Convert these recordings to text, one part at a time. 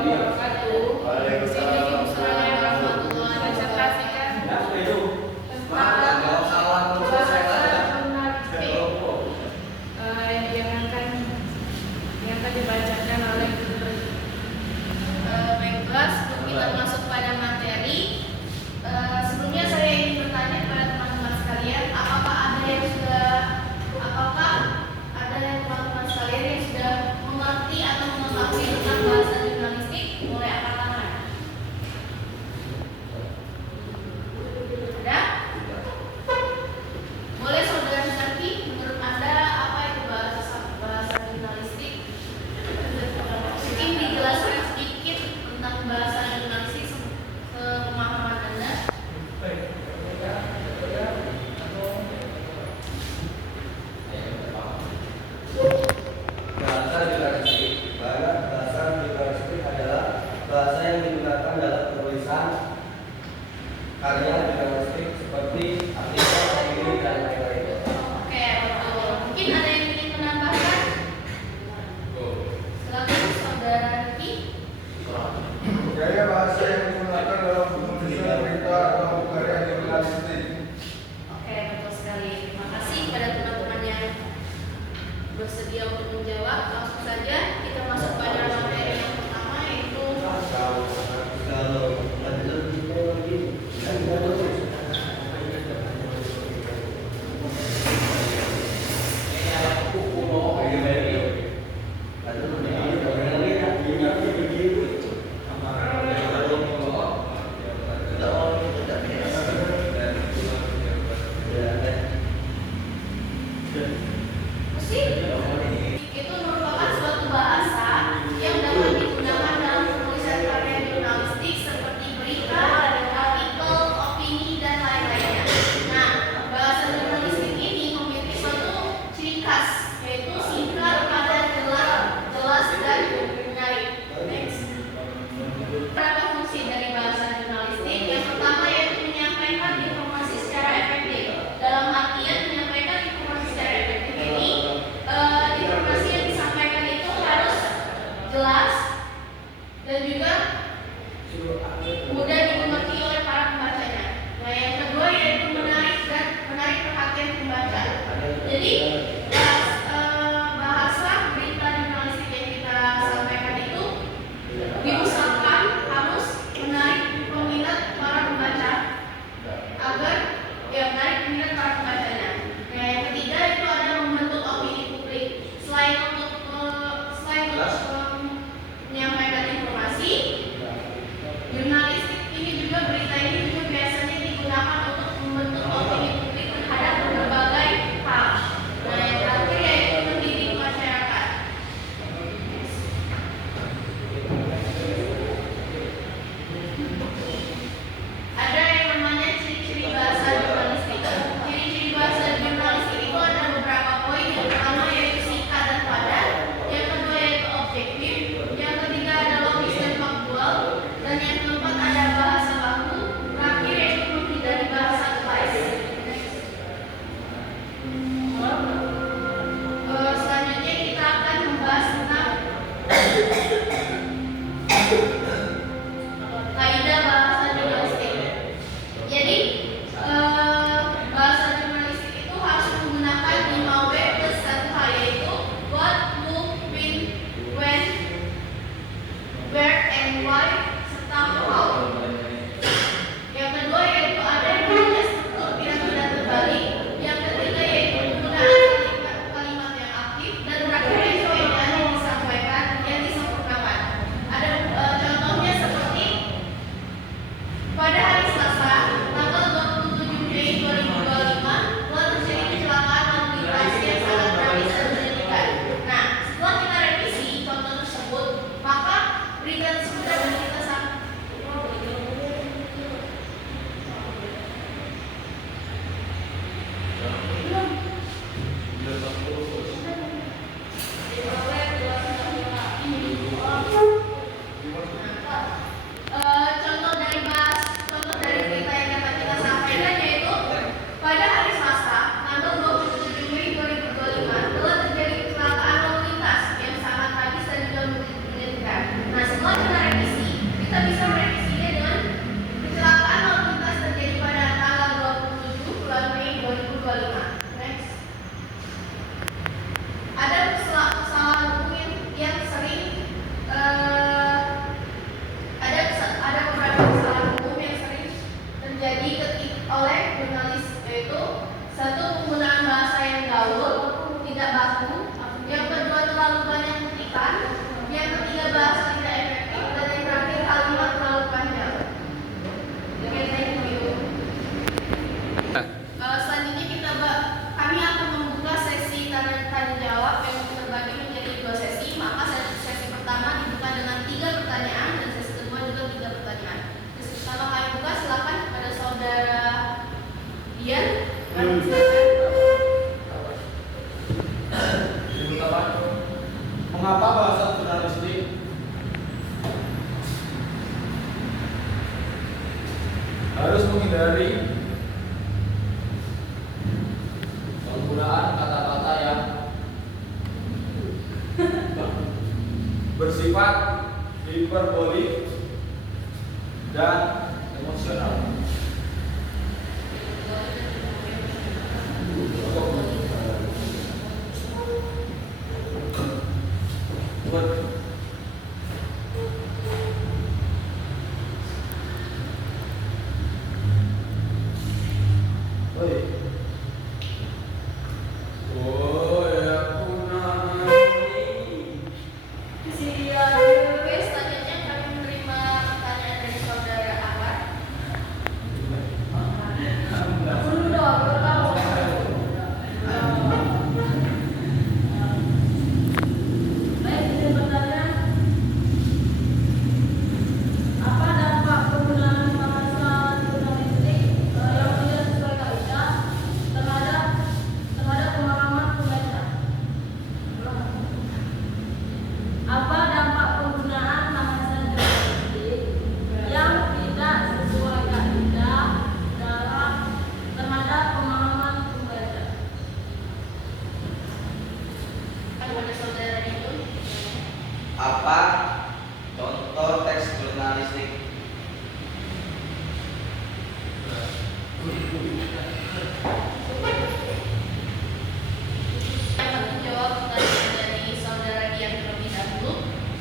wabarakatuh. Di sini saya presentasikan tentang bahasa jurnalistik yang akan dibacakan oleh guru. Baiklah, sebelum kita masuk pada materi, sebelumnya saya ingin bertanya kepada teman-teman sekalian, apakah ada yang teman-teman sekalian yang sudah mengerti atau mengetahui tentang bahasa jurnalistik? Mulai angkat tangan. Ada? Boleh saudara Zaki, menurut Anda apa itu bahasa jurnalistik? Mungkin dijelaskan sedikit tentang bahasa jurnalistik sepemahaman Anda. Bahasa jurnalistik adalah bahasa yang digunakan dalam penulisan karya jurnalistik seperti artikel, opini, dan lain-lain. Oke, betul. Mungkin ada yang ingin menambahkan? Silakan saudara Riki. Gaya bahasa yang digunakan dalam penulisan berita atau karya jurnalistik. Oke, betul sekali. Terima kasih kepada teman-teman yang bersedia untuk menjawab. Langsung saja kita masuk pada materi yang pertama, yaitu itu merupakan suatu bahasa yang dapat digunakan dalam penulisan karya jurnalistik seperti berita, artikel, opini, dan lain-lainnya. Nah, bahasa jurnalistik ini memiliki suatu ciri khas, yaitu singkat, padat, jelas, dan menarik. Next. Berapa fungsi dari bahasa jurnalistik? Yang pertama yaitu menyampaikan informasi secara efektif. Dalam artian menyampaikan informasi secara efektif ini, informasi yang disampaikan itu harus jelas dan juga mudah dimengerti oleh para pembacanya. Nah, yang kedua yaitu menarik perhatian pembaca. Jadi bahasa berita jurnalistik yang kita sampaikan itu diusahakan harus menarik minat para pembaca agar menarik minat para pembacanya. Nah, yang ketiga itu ada membentuk opini publik. Selain untuk menyampaikan informasi, jurnalistik ini juga berita ini juga biasanya digunakan untuk membentuk opini publik terhadap berbagai hal. Nah, yang terakhir yaitu mendidik masyarakat. Ada yang namanya ciri-ciri bahasa jurnalistik. Ciri-ciri bahasa jurnalistik itu ada beberapa poin. Yang pertama yaitu singkat dan padat. Yang kedua yaitu objektif. Yang ketiga ada logis dan faktual. Dan yang keempat ada bahasa baku. Terakhir yaitu menghindari bahasa kelas. Selanjutnya kita akan membahas tentang kaidah bahasa jurnalistik. Jadi bahasa jurnalistik itu harus menggunakan 5W plus 1H, yaitu what, who, when, where, and why, serta how. Yang kedua yaitu ada yang namanya struktur piramida terbalik. Yang ketiga yaitu penggunaan kalimat yang aktif. Dan terakhir yaitu kaidah yang disampaikan yang disempurnakan. Ada contohnya seperti pada hari Selasa, tanggal 27 Mei 2025, telah terjadi kecelakaan lalu lintas yang sangat tragis dan menyedihkan. Nah, setelah kita revisi contoh tersebut, maka berita tersebut dapat kita bersifat hiperbolik dan emosional. Oke, selanjutnya kami menerima pertanyaan dari saudara Ahmad. Baik, izin bertanya, apa dampak penggunaan bahasa jurnalistik yang tidak sesuai kaidah terhadap pemahaman pembaca? Apa dampak penggunaan bahasa jurnalistik yang tidak sesuai kaidah terhadap pemahaman pembaca? Kepada saudara itu, Apa contoh teks jurnalistik? yang akan menjawab pertanyaan dari saudara Dian terlebih dahulu.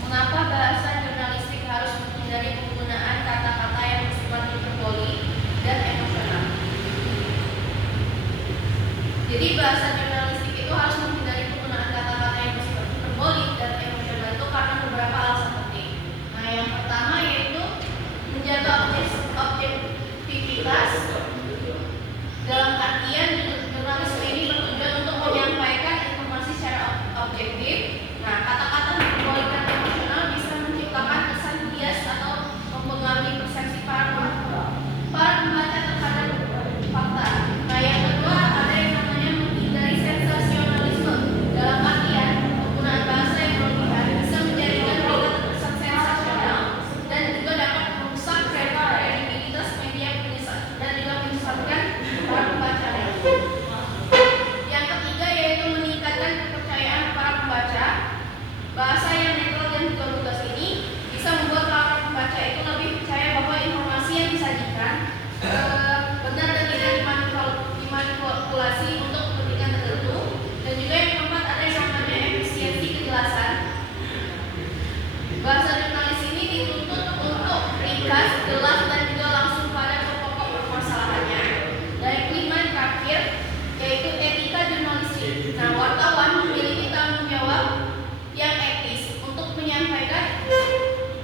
Mengapa bahasa jurnalistik harus menghindari penggunaan kata-kata yang bersifat hiperboli dan emosional? Jadi bahasa jurnalistik itu harus menghindari penggunaan kata-kata yang bersifat hiperboli dan emosional itu karena beberapa alasan penting. Nah, yang pertama yaitu menjaga objektivitas. Dalam artian jurnalisme ini bertujuan untuk menyampaikan informasi secara objektif. Nah, kata-kata hiperboli dan emosional bisa menciptakan kesan bias atau mempengaruhi persepsi para pembaca terhadap fakta. Nah, yang kedua ada yang namanya menghindari sensasionalisme. Dalam artian penggunaan bahasa yang berlebihan bisa menjadikan berita terkesan sensasional dan juga dapat merusak kredibilitas media dan juga menyesatkan para pembacanya. Yang ketiga yaitu meningkatkan kepercayaan para pembaca. Bahasa yang netral dan juga lugas ini bisa membuat para pembaca itu lebih percaya bahwa informasi yang disajikan benar dan tidak dimanipulasi untuk kepentingan tertentu. Dan juga yang keempat ada yang namanya efisiensi kejelasan. Bahasa jurnalis ini dituntut untuk ringkas, jelas dan juga langsung pada pokok permasalahannya. Dan yang kelima yang terakhir yaitu etika jurnalistik. Nah, wartawan memiliki tanggung jawab yang etis untuk menyampaikan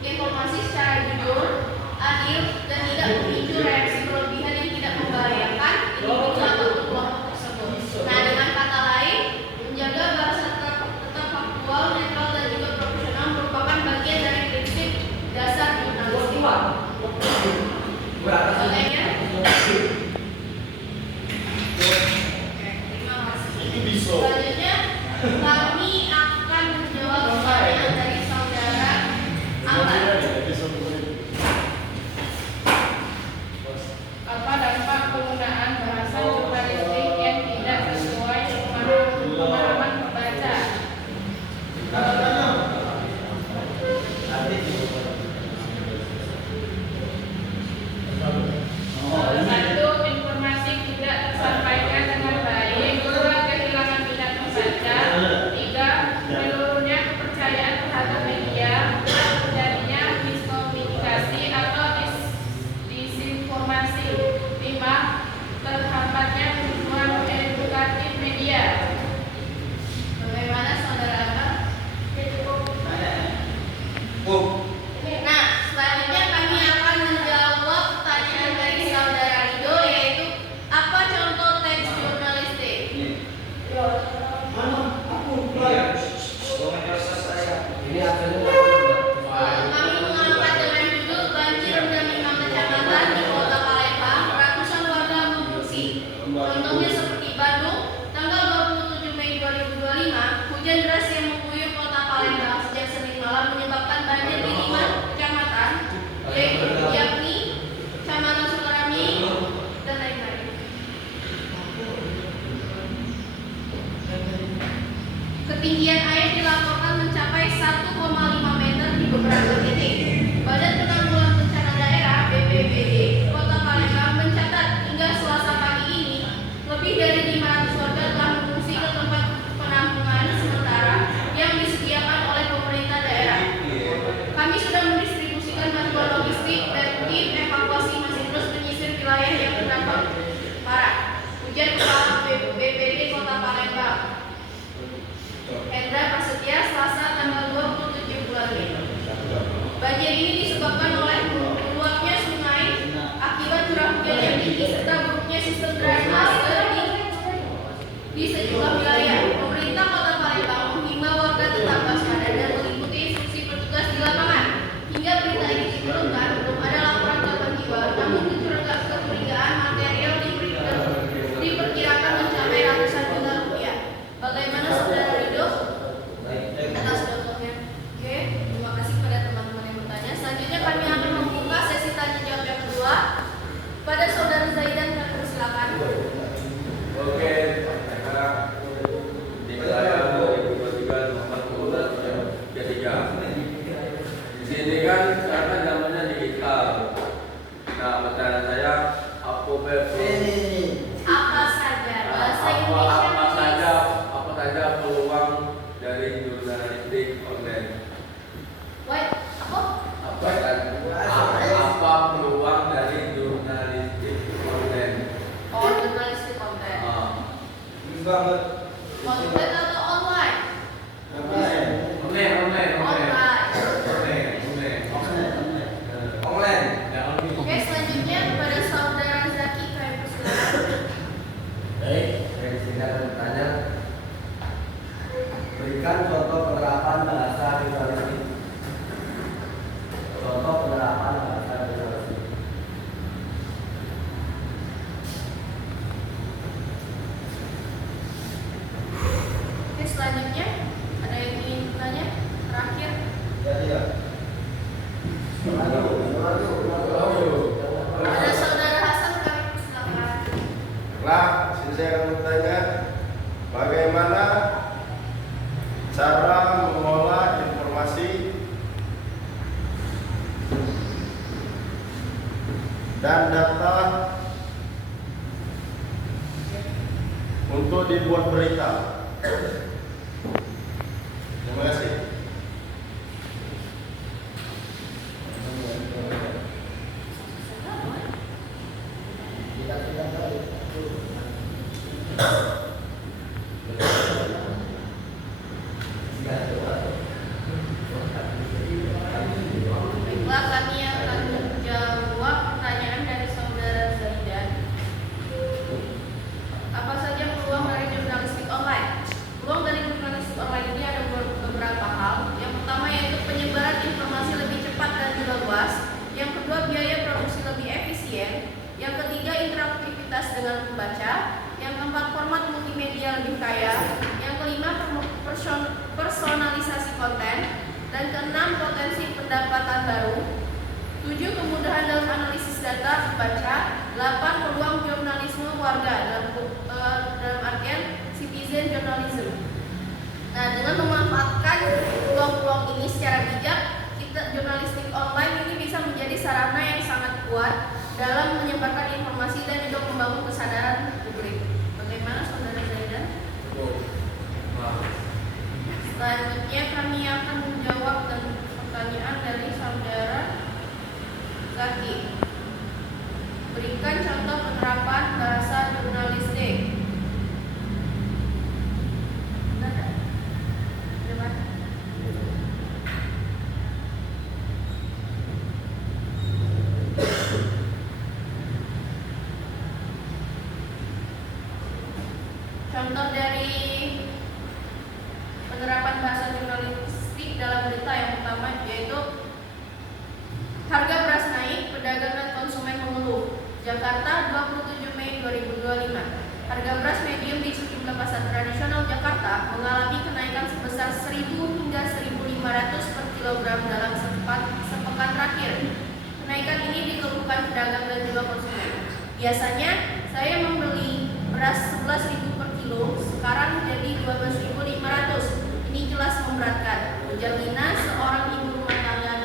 informasi secara jujur, adil dan tidak memicu reaksi berlebihan yang tidak membahayakan individu atau kelompok tersebut. Nah, dengan kata lain, menjaga bahasa tetap faktual, netral dan juga profesional merupakan bagian dari prinsip dasar jurnalistik. Contohnya, terima kasih. Selanjutnya, kami akan menjawab pertanyaan dari saudara Ahmad. Apa dampak penggunaan bahasa jurnalistik yang tidak sesuai pemahaman pembaca? Satu, informasi tidak tersampaikan dengan baik. Dua, kehilangan minat membaca. Tiga, menurunnya kepercayaan terhadap media. Empat, terjadinya miskomunikasi atau disinformasi. Lima, terhambatnya tujuan edukatif media. Bagaimana saudara Ahmad? Nah, selanjutnya kami akan menjawab pertanyaan dari saudara Rido yaitu apa contoh teks jurnalistik? Ini akhirnya Kami mengangkat dengan judul banjir dan 5 kecamatan di Kota Palembang, ratusan warga mengungsi. Contohnya seperti Bandung, tanggal 27 Mei 2025, hujan deras yang mengguyur Kota Palembang sejak Senin malam menyebabkan banjir di beberapa titik. Badan Penanggulangan Bencana Daerah (BPBD) Kota Palembang mencatat hingga Selasa pagi ini lebih dari 500 warga telah mengungsi ke tempat penampungan sementara yang disediakan oleh pemerintah daerah. Kami sudah mendistribusikan bantuan logistik dan tim evakuasi masih terus menyisir wilayah yang terdampak parah. Ujar Kepala BPBD Kota Palembang, Hendra Prasetya, Selasa tanggal 27 bulan Mei. Banjir ini disebabkan oleh meluapnya sungai akibat curah hujan yang tinggi serta buruknya sistem drainase di sejumlah wilayah. Pemerintah Kota Palembang menghimbau warga tetap waspada dan mengikuti instruksi petugas di lapangan. Hingga berita ini diturunkan, belum ada laporan korban jiwa, namun kecurigaan material diperkirakan mencapai ratusan juta rupiah. Bagaimana Saudara Ridho atas contohnya? Oke, terima kasih pada teman-teman yang bertanya. Selanjutnya kami akan membuka sesi tanya jawab yang kedua. Pada Saudara Zaidan, kami persilakan. Oke, saya 2023 nomor 33. Di sini kan karena namanya digital. Nah, pertanyaan saya apa apa saja peluang dari jurnalistik online? Apa peluang dari jurnalistik online? Oh, jurnalistik konten. Banget. Konten atau online? Online. Oke, selanjutnya kepada Saudara Zaki, kami persilakan. Baik, dari sini akan bertanya. Berikan contoh penerapan bahasa jurnalistik. Contoh penerapan bahasa jurnalistik. Oke, selanjutnya ada yang ingin bertanya? Terakhir, Ya. ada Saudara Hasan, kami persilakan. Nah, saya akan bertanya, bagaimana cara mengolah informasi dan data untuk dibuat berita. Terima kasih. Baiklah, kami akan menjawab pertanyaan dari Saudara Zaidan. Apa saja peluang dari jurnalistik online? Peluang dari jurnalistik online ini ada beberapa hal. Yang pertama yaitu penyebaran informasi lebih cepat dan juga luas. Yang kedua, biaya produksi lebih efisien. Yang ketiga, interaktivitas dengan pembaca. Yang keempat, format multimedia lebih kaya. Yang kelima, personalisasi konten. Dan keenam, potensi pendapatan baru. 7, kemudahan dalam analisis data pembaca. 8, peluang jurnalisme warga dalam artian citizen journalism. Nah, dengan memanfaatkan peluang-peluang ini secara bijak, jurnalistik online ini bisa menjadi sarana yang sangat kuat dalam menyebarkan informasi dan juga membangun kesadaran publik. Bagaimana Saudara Zaidan? Selanjutnya kami akan menjawab pertanyaan dari Saudara Zaki. Berikan contoh penerapan bahasa jurnalistik. Contoh dari penerapan bahasa jurnalistik dalam berita yang pertama yaitu harga beras naik, pedagang dan konsumen mengeluh. Jakarta, 27 Mei 2025. Harga beras medium di sejumlah pasar tradisional Jakarta mengalami kenaikan sebesar 1.000 hingga 1.500 per kilogram dalam sepekan terakhir. Kenaikan ini dikeluhkan pedagang dan juga konsumen. Biasanya saya membeli beras 11.000 per kilo, sekarang jadi 12.500. Ini jelas memberatkan, ujar Lina, seorang ibu rumah tangga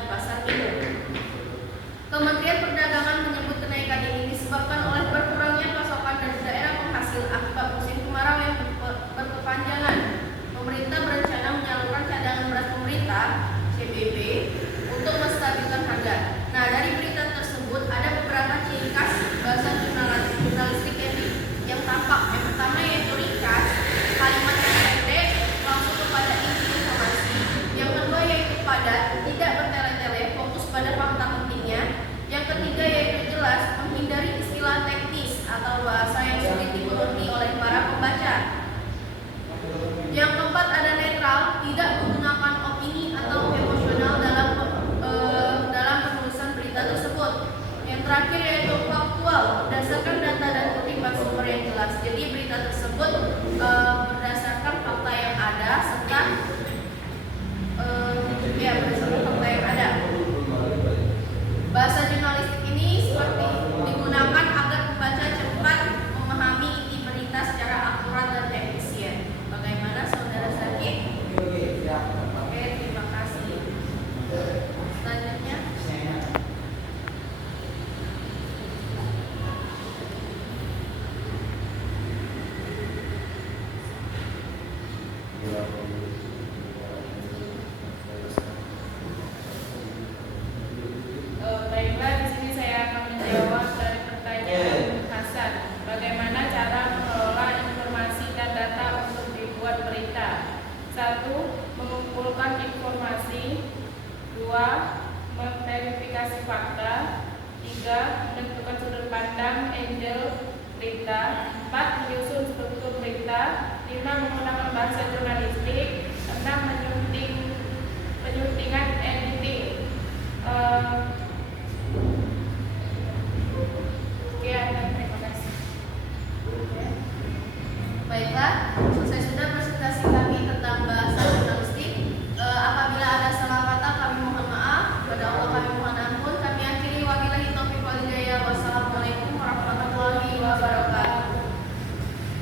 memverifikasi fakta. 3. Menentukan sudut pandang Angel berita. 4. Menyusun struktur berita. 5. Menggunakan bahasa jurnalistik. 6. Penyuntingan editing.